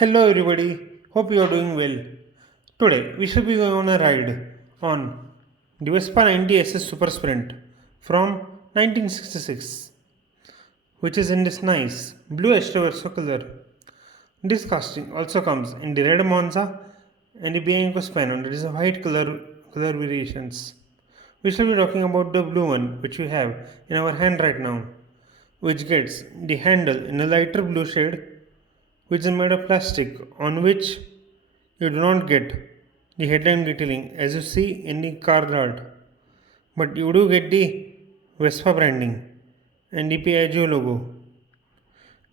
Hello everybody, hope you are doing well. Today we shall be going on a ride on the Vespa 90 SS Super Sprint from 1966, which is in this nice blue Estroverso color. This casting also comes in the red Monza and the Bianco Spano, that is a white color variations. We shall be talking about the blue one which we have in our hand right now, which gets the handle in a lighter blue shade, which is made of plastic, on which you do not get the headline detailing as you see in the car art, but you do get the Vespa branding and the Piaggio logo.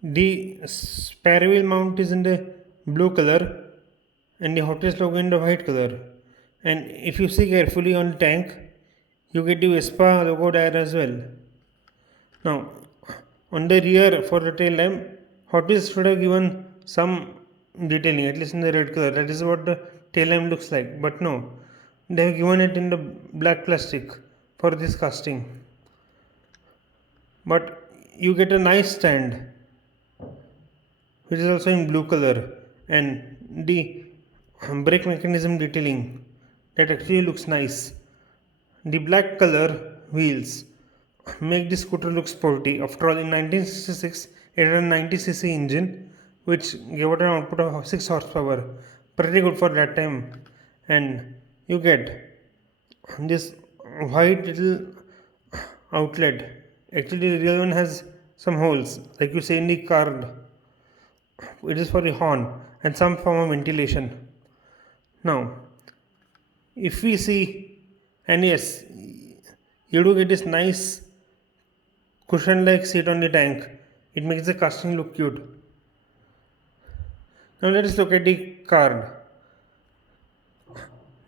The spare wheel mount is in the blue color and the Hotwheels logo in the white color. And if you see carefully on the tank, you get the Vespa logo there as well. Now, on the rear for the tail lamp, Hot Wheels should have given some detailing, at least in the red color. That is what the tail lamp looks like. But no, they have given it in the black plastic for this casting. But you get a nice stand, which is also in blue color, and the brake mechanism detailing that actually looks nice. The black color wheels make the scooter look sporty. After all, in 1966, it had a 90cc engine which gave it an output of 6 horsepower. Pretty good for that time. And you get this white little outlet. Actually, the real one has some holes, like you say in the card. It is for the horn and some form of ventilation. Now, if we see, and yes, you do get this nice cushion like seat on the tank. It makes the casting look cute. Now let us look at the card.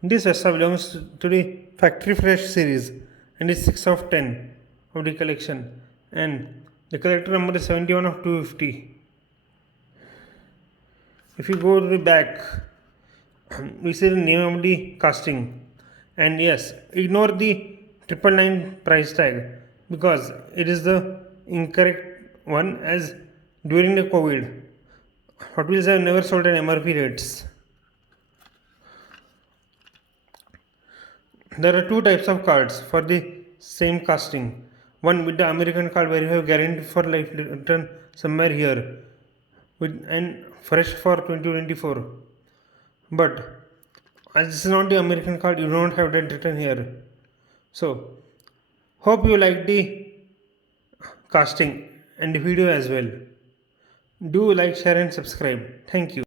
This Vespa belongs to the Factory Fresh series and is 6 of 10 of the collection, and the collector number is 71 of 250. If you go to the back, we see the name of the casting, and yes, ignore the 999 price tag because it is the incorrect one, as during the COVID, Hot Wheels have never sold at MRP rates. There are two types of cards for the same casting. One with the American card where you have guarantee for life return somewhere here, and fresh for 2024. But as this is not the American card, you don't have that written here. So, hope you like the casting and the video as well. Do like, share, and subscribe. Thank you.